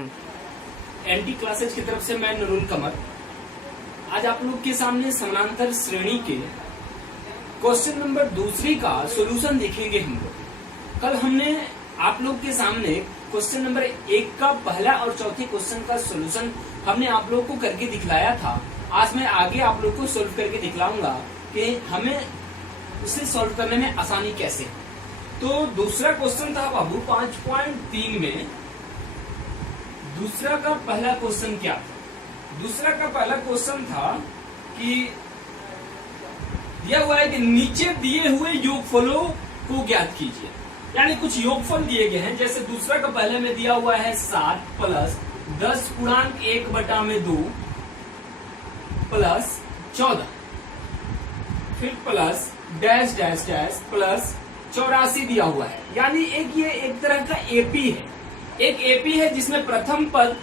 N t classes की तरफ से मैं नरुल कमर आज आप लोग के सामने समानांतर श्रेणी के क्वेश्चन नंबर 2 का सॉल्यूशन देखेंगे हम लोग। कल हमने आप लोग के सामने क्वेश्चन नंबर 1 का पहला और चौथे क्वेश्चन का सॉल्यूशन हमने आप लोग को करके दिखलाया था। आज मैं आगे आप लोग को सोल्व करके दिखलाऊंगा कि हमें उसे सोल्व करने में आसानी कैसे। तो दूसरा क्वेश्चन था बाबू 5.3 में दूसरा का पहला क्वेश्चन क्या था। दूसरा का पहला क्वेश्चन था कि दिया हुआ है कि नीचे दिए हुए योगफलों को ज्ञात कीजिए। यानी कुछ योगफल दिए गए हैं। जैसे दूसरा का पहले में दिया हुआ है 7 प्लस 10 पूर्णांक 1/2 प्लस 14 फिर plus dash dash dash plus 84 दिया हुआ है। यानी ये एक तरह का एपी है। एक एपी है जिसमें प्रथम पद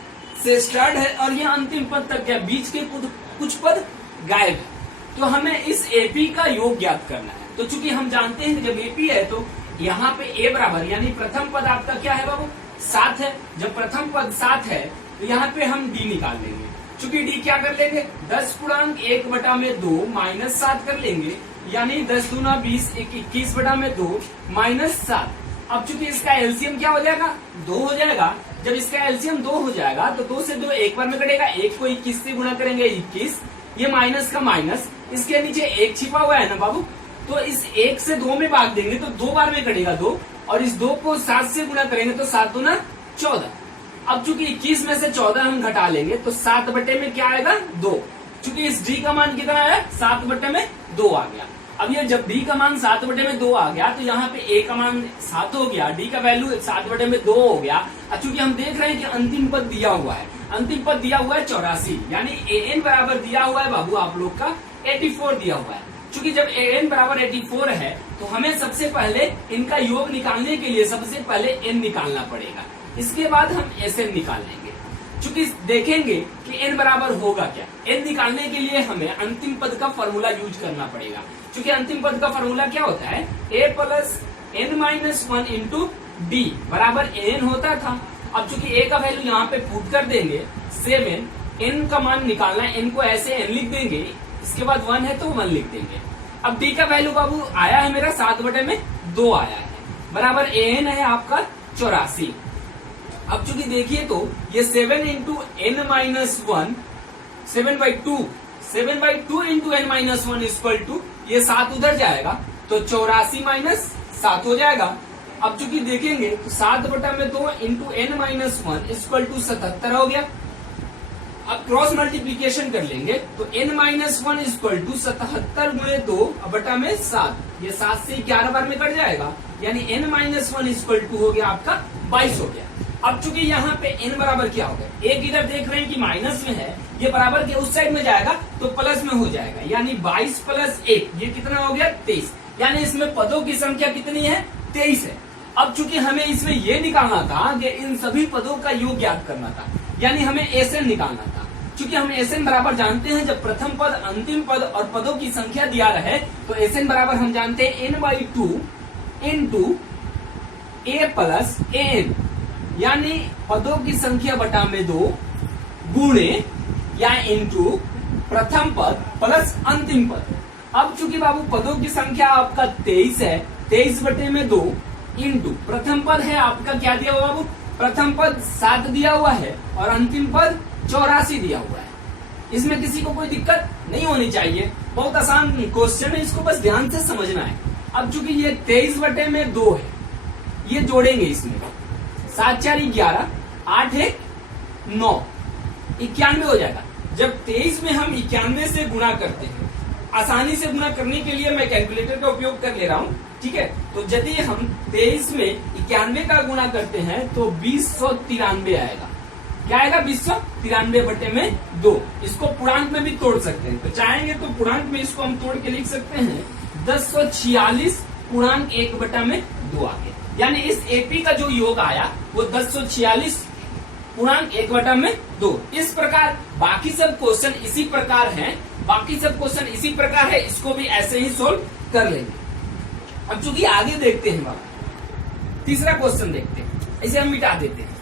से स्टार्ट है और यह अंतिम पद तक है, बीच के कुछ पद गायब है। तो हमें इस एपी का योग ज्ञात करना है। तो चूंकि हम जानते हैं कि जब एपी है तो यहाँ पे ए बराबर यानी प्रथम पद आपका क्या है बाबू 7 है। जब प्रथम पद 7 है तो यहाँ पे हम डी निकाल लेंगे। चूंकि डी क्या कर लेंगे 10 पूर्णांक 1/2 माइनस 7 कर लेंगे। यानी 10 दूना 20 21/2 माइनस 7। अब चूंकि इसका एलसीएम क्या हो जाएगा 2 हो जाएगा। जब इसका एलसीएम 2 हो जाएगा तो 2 से 2 एक बार में कटेगा। 1 को 21 से गुणा करेंगे 21। ये माइनस का माइनस, इसके नीचे 1 छिपा हुआ है ना बाबू। तो इस 1 से 2 में भाग देंगे तो 2 बार में कटेगा 2 और इस 2 को 7 से गुणा करेंगे तो 7 दूना 14। अब चूंकि 21 में से 14 हम घटा लेंगे तो 7 बटे में क्या आएगा 2। चूंकि इस डी का मान कितना है 7 बटे में 2 आ गया। अब ये जब डी का मान 7 बटे में 2 आ गया तो यहाँ पे ए का मान 7 हो गया, डी का वैल्यू 7 बटे में 2 हो गया। और चूंकि हम देख रहे हैं कि अंतिम पद दिया हुआ है, अंतिम पद दिया हुआ है 84 यानी एन बराबर दिया हुआ है बाबू आप लोग का 84 दिया हुआ है। चूंकि जब एन बराबर 84 है तो हमें सबसे पहले इनका योग निकालने के लिए सबसे पहले एन निकालना पड़ेगा। इसके बाद हम एस एन निकाल लेंगे। चूंकि देखेंगे कि एन बराबर होगा क्या। एन निकालने के लिए हमें अंतिम पद का फॉर्मूला यूज करना पड़ेगा। क्योंकि अंतिम पद का फॉर्मूला क्या होता है a plus n minus 1 into D बराबर एन होता था। अब चूंकि a का वैल्यू यहाँ पे पुट कर देंगे 7, n का मान निकालना है, n को ऐसे n लिख देंगे, इसके बाद 1 है तो 1 लिख देंगे। अब d का वैल्यू बाबू आया है मेरा 7 बटे में 2 आया है बराबर an है आपका 84। अब चूंकि देखिए तो ये 7 into n minus 1 7/2 into n minus 1 equal to ये 7 उधर जाएगा तो 84 माइनस 7 हो जाएगा। अब चूंकि देखेंगे तो 7 बटा में 2 into n minus 1 equal to 77 हो गया। अब क्रॉस मल्टीप्लीकेशन कर लेंगे तो n माइनस 1 इक्वल टू 77 गुणे 2 बटा में 7। ये 7 से 11 बार में कट जाएगा यानी n माइनस 1 इक्वल टू हो गया आपका 22 हो गया। अब चूंकि यहाँ पे n बराबर क्या हो गया, एक इधर देख रहे हैं कि माइनस में है, ये बराबर के उस साइड में जाएगा तो प्लस में हो जाएगा यानी 22 प्लस 1 ये कितना हो गया 23। यानी इसमें पदों की संख्या कितनी है 23 है। अब चूंकि हमें इसमें ये निकालना था कि इन सभी पदों का योग ज्ञात करना था यानी हमें एसएन निकालना था। चूंकि हम एसएन बराबर जानते हैं जब प्रथम पद अंतिम पद और पदों की संख्या दिया रहे तो एसएन बराबर हम जानते हैं n/2 इंटू ए प्लस एन यानी पदों की संख्या बटा में 2 गुणे या इंटू प्रथम पद प्लस अंतिम पद। अब चूंकि बाबू पदों की संख्या आपका 23 है, 23 बटे में 2 इंटू प्रथम पद है आपका क्या दिया हुआ बाबू प्रथम पद 7 दिया हुआ है और अंतिम पद 84 दिया हुआ है। इसमें किसी को कोई दिक्कत नहीं होनी चाहिए, बहुत आसान क्वेश्चन है, इसको बस ध्यान से समझना है। अब चूंकि ये 23 बटे में 2 है, ये जोड़ेंगे इसमें 7 4 11 8 1 9 91 हो जाएगा। जब 23 में हम 91 से गुणा करते हैं, आसानी से गुणा करने के लिए मैं कैलकुलेटर का उपयोग कर ले रहा हूँ, ठीक है। तो यदि हम 23 में 91 का गुणा करते हैं तो 2093 आएगा। क्या आएगा 2093 बटे में 2। इसको पूर्णांक में भी तोड़ सकते हैं, तो चाहेंगे तो पूर्णांक में इसको हम तोड़ के लिख सकते हैं 1046 पूर्णांक 1/2 आ गया। यानी इस एपी का जो योग आया वो 1046 पूर्णांक 1/2। इस प्रकार बाकी सब क्वेश्चन इसी प्रकार हैं, बाकी सब क्वेश्चन इसी प्रकार है, इसको भी ऐसे ही सोल्व कर लेंगे। अब चूंकि आगे देखते हैं बाबा तीसरा क्वेश्चन देखते हैं, इसे हम मिटा देते हैं।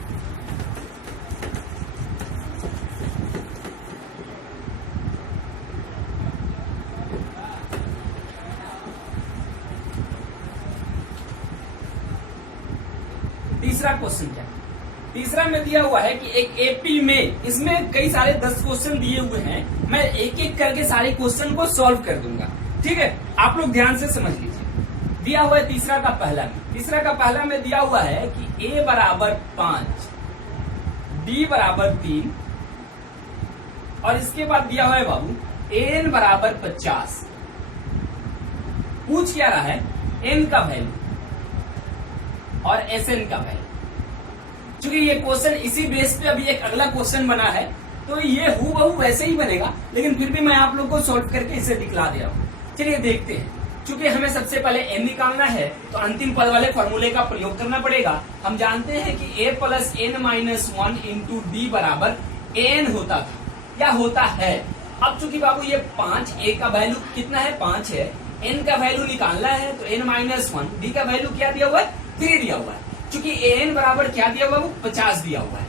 तीसरा क्वेश्चन क्या है? तीसरा में दिया हुआ है कि एक एपी में, इसमें कई सारे 10 क्वेश्चन दिए हुए हैं, मैं एक एक करके सारे क्वेश्चन को सॉल्व कर दूंगा, ठीक है? आप लोग ध्यान से समझ लीजिए। दिया हुआ है तीसरा का पहला में दिया हुआ है कि a बराबर 5, b बराबर 3 और इसके बाद दिया हुआ है बाबू n बराबर 50। पूछ क्या रहा है? n का वैल्यू और Sn का वैल्यू। चूंकि ये क्वेश्चन इसी बेस पे अभी एक अगला क्वेश्चन बना है, तो ये हूबहू वैसे ही बनेगा, लेकिन फिर भी मैं आप लोग को सॉल्व करके इसे दिखला दे रहा हूं। चलिए देखते हैं। चूंकि हमें सबसे पहले n निकालना है, तो अंतिम पद वाले फॉर्मूले का प्रयोग करना पड़ेगा। हम जानते हैं कि a plus n minus 1 into D बराबर n होता था या होता है। अब चूंकि बाबू ये 5, a का वैल्यू कितना है? 5 है, n का वैल्यू निकालना है, तो n माइनस 1, d का वैल्यू क्या दिया हुआ है? 3 दिया हुआ है। चूंकि an बराबर क्या दिया हुआ है? 50 दिया हुआ है।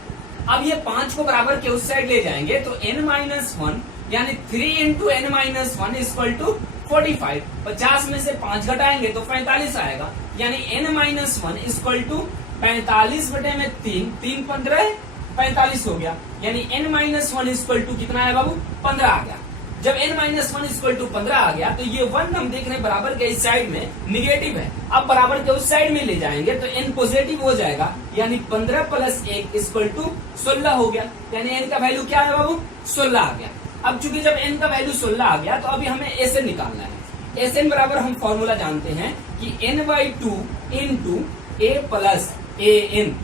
अब ये 5 को बराबर के उस साइड ले जाएंगे, तो n माइनस 1 यानी 3 into n minus 1 equal to 45। 50 में से 5 घटाएंगे तो 45 आएगा, यानी n माइनस 1 इक्वल टू 45 बटे में 3 15 45 हो गया, यानी n माइनस 1 इक्वल टू कितना है बाबू? 15 आ गया। जब n माइनस 1 इक्वल टू 15 आ गया, तो ये 1 हम देख रहे हैं बराबर के इस साइड में निगेटिव है। अब बराबर के उस साइड में ले जाएंगे तो n पॉजिटिव हो जाएगा, यानी 15 प्लस 1 इक्वल टू 16 हो गया, यानी n का वैल्यू क्या है बाबू? 16 आ गया। अब चूंकि जब n का वैल्यू 16 आ गया, तो अभी हमें Sn निकालना है। Sn बराबर हम फॉर्मूला जानते हैं कि n/2 into a plus an,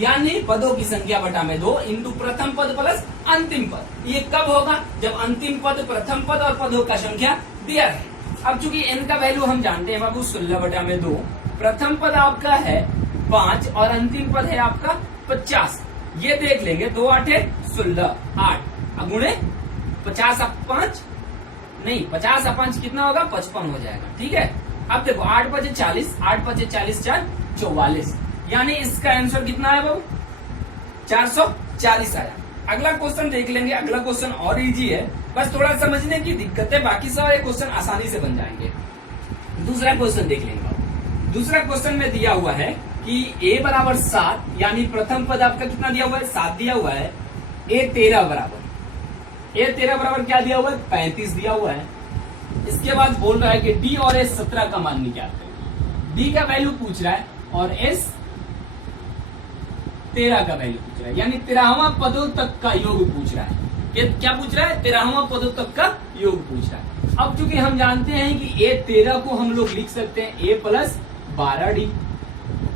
यानी पदों की संख्या बटा में 2 इंटू प्रथम पद प्लस अंतिम पद। ये कब होगा? जब अंतिम पद, प्रथम पद और पदों का संख्या दिया है। अब चूंकि n का वैल्यू हम जानते हैं बाबू 16 बटा में 2, प्रथम पद आपका है 5 और अंतिम पद है आपका 50। ये देख लेंगे, 2 8 16, 8 गुणे 50 5 नहीं, 50 5 कितना होगा? 55 हो जाएगा, ठीक है? अब देखो 8 बजे 40, 8 बजे 40 4 44, यानी इसका आंसर कितना है बाबू? 440 आया। अगला क्वेश्चन देख लेंगे। अगला क्वेश्चन और इजी है, बस थोड़ा समझने की दिक्कत है, बाकी सारे क्वेश्चन आसानी से बन जाएंगे। दूसरा क्वेश्चन देख लेंगे बाबू। दूसरा क्वेश्चन में दिया हुआ है कि a बराबर 7, यानी प्रथम पद आपका कितना दिया हुआ है? 7 दिया हुआ है। a 13 बराबर क्या दिया हुआ है? 35 दिया हुआ है। इसके बाद बोल रहा है कि d और s 17 का मान निकालते हैं। d का वैल्यू पूछ रहा है और s 13 का वैल्यू पूछ रहा है, यानी 13वां पदों तक का योग पूछ रहा है। ये क्या पूछ रहा है? 13वां पदों तक का योग पूछ रहा है। अब चूंकि हम जानते हैं कि a 13 को हम लोग लिख सकते हैं a प्लस 12d,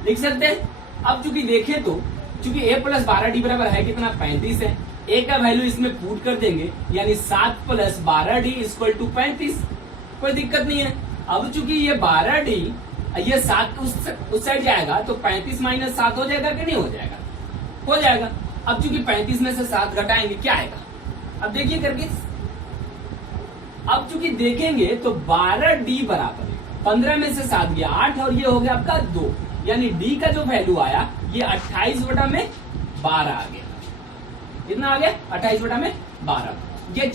लिख सकते हैं। अब चूंकि देखें तो चूंकि a प्लस 12d बराबर है कितना? 35 है। a का वैल्यू इसमें पुट कर देंगे, यानी 7 प्लस 12d इक्वल टू 35। कोई दिक्कत नहीं है। अब चूंकि ये 12d, ये 7 उस साइड जाएगा, तो 35 माइनस 7 हो जाएगा कि नहीं हो जाएगा? हो जाएगा। अब चूंकि 35 में से 7 घटाएंगे क्या आएगा? अब देखिए करके, अब चूंकि देखेंगे तो 12d बराबर 15 में से 7 गया 8 और ये हो गया आपका 2, यानी d का जो वैल्यू आया ये 28 बटा में 12 आ गया। कितना आ गया? 28 बटा में 12। ये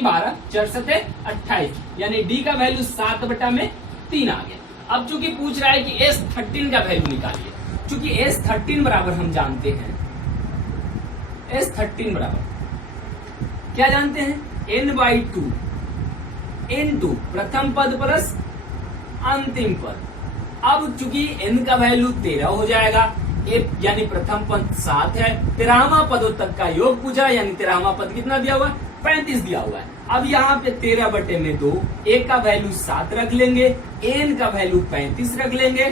12 4 7 28, यानी d का वैल्यू 7 बटा में 3 आ गया। अब चूंकि पूछ रहा है कि S13 का वैल्यू निकालिए। चूंकि S13 बराबर हम जानते हैं, S13 बराबर क्या जानते हैं? n/2 इंटू प्रथम पद प्लस अंतिम पद। अब चूंकि n का वैल्यू 13 हो जाएगा, यानी प्रथम पद 7 है, 13वां पदों तक का योग पूछा, यानी 13वां पद कितना दिया हुआ है? 35 दिया हुआ है। अब यहाँ पे 13 बटे में 2, a का वैल्यू 7 रख लेंगे, n का वैल्यू 35 रख लेंगे,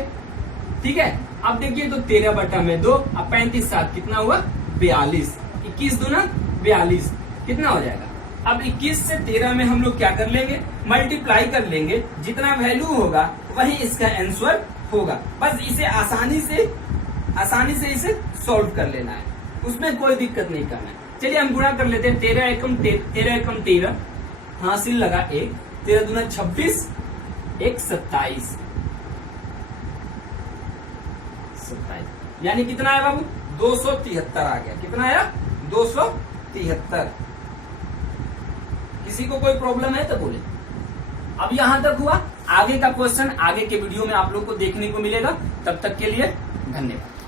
ठीक है? अब देखिए तो 13 बटा में 2, अब 35 7 कितना हुआ? 42। 21 दूना 42, कितना हो जाएगा? अब 21 से 13 में हम लोग क्या कर लेंगे? मल्टीप्लाई कर लेंगे। जितना वैल्यू होगा वही इसका आंसर होगा। बस इसे आसानी से इसे सॉल्व कर लेना है, उसमें कोई दिक्कत नहीं करना है। चलिए हम गुणा कर लेते हैं। 13 एकम 13 हासिल लगा 1, 13 दूना 26, 1 27, यानी कितना है बाबू? 273 आ गया। कितना आया? 273। किसी को कोई प्रॉब्लम है तो बोले। अब यहां तक हुआ। आगे का क्वेश्चन आगे के वीडियो में आप लोग को देखने को मिलेगा। तब तक के लिए धन्यवाद।